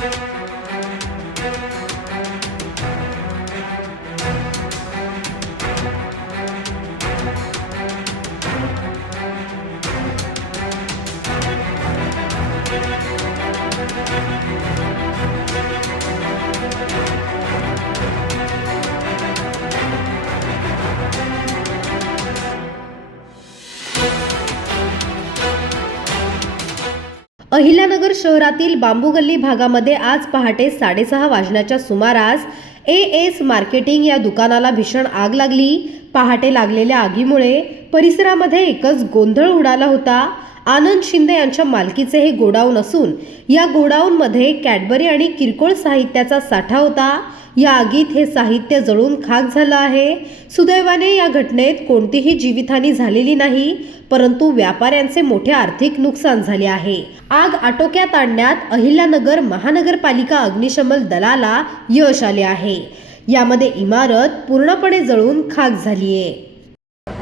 Müzik Ahilyanagar शहरातील बांबू गल्ली भागामध्ये आज पहाटे साडेसहा वाजण्याच्या सुमारास ए एस मार्केटिंग या दुकानाला भीषण आग लागली. पहाटे लागलेल्या आगीमुळे परिसरामध्ये एकच गोंधळ उडाला होता. आनंद शिंदे यांच्या मालकीचे हे गोडाऊन असून या गोडाऊनमध्ये कॅडबरी आणि किरकोळ साहित्याचा साठा होता. या आगीत हे साहित्य जळून खाक झालं आहे. सुदैवाने या घटनेत कोणतीही जीवितहानी झालेली नाही परंतु व्यापाऱ्यांचे मोठे आर्थिक नुकसान झाले आहे. आग आटोक्यात आणण्यात अहिल्यानगर महानगरपालिका अग्निशमन दलाला यश आले आहे. यामध्ये इमारत पूर्णपणे जळून खाक झाली आहे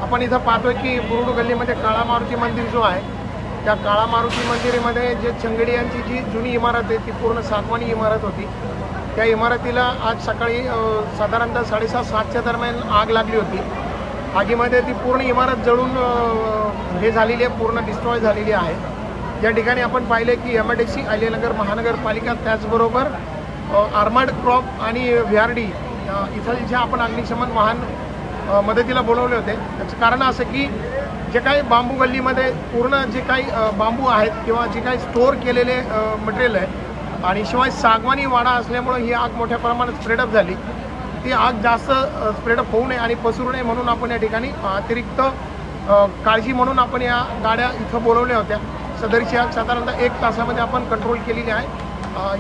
आपण इथं पाहतोय की बुरुड गल्लीमध्ये काळा मारुती मंदिर जो आहे त्या काळा मारुती मंदिरामध्ये जे चंगडी यांची जी जुनी इमारत आहे ती पूर्ण सातवानी इमारत होती. त्या इमारतीला आज सकाळी साधारणतः साडेसात सातच्या दरम्यान आग लागली होती. आगीमध्ये ती पूर्ण इमारत जळून हे झालेली आहे पूर्ण डिस्ट्रॉय झालेली आहे. या ठिकाणी आपण पाहिले की M I D C Alinagar महानगरपालिका त्याचबरोबर आर्मर्ड क्रॉप आणि व्ही आर डी इथं जे आपण अग्निशमन वाहन मदतीला बोलवले होते. त्याचं कारण असं की जे काही बांबू गल्लीमध्ये पूर्ण जे काही बांबू आहेत किंवा जे काही स्टोअर केलेले मटेरियल आहे आणि शिवाय सागवानी वाडा असल्यामुळं ही आग मोठ्या प्रमाणात स्प्रेडअप झाली. ती आग जास्त स्प्रेडअप होऊ नये आणि पसरू नये म्हणून आपण या ठिकाणी अतिरिक्त काळजी म्हणून आपण या गाड्या इथं बोलवल्या होत्या. सदरची आग साधारणतः एक तासामध्ये आपण कंट्रोल केलेली आहे.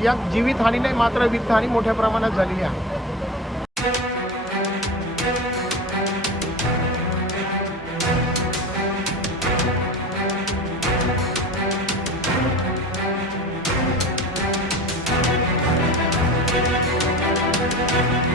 या जीवितहानी नाही मात्र वित्तहानी मोठ्या प्रमाणात झालेली आहे.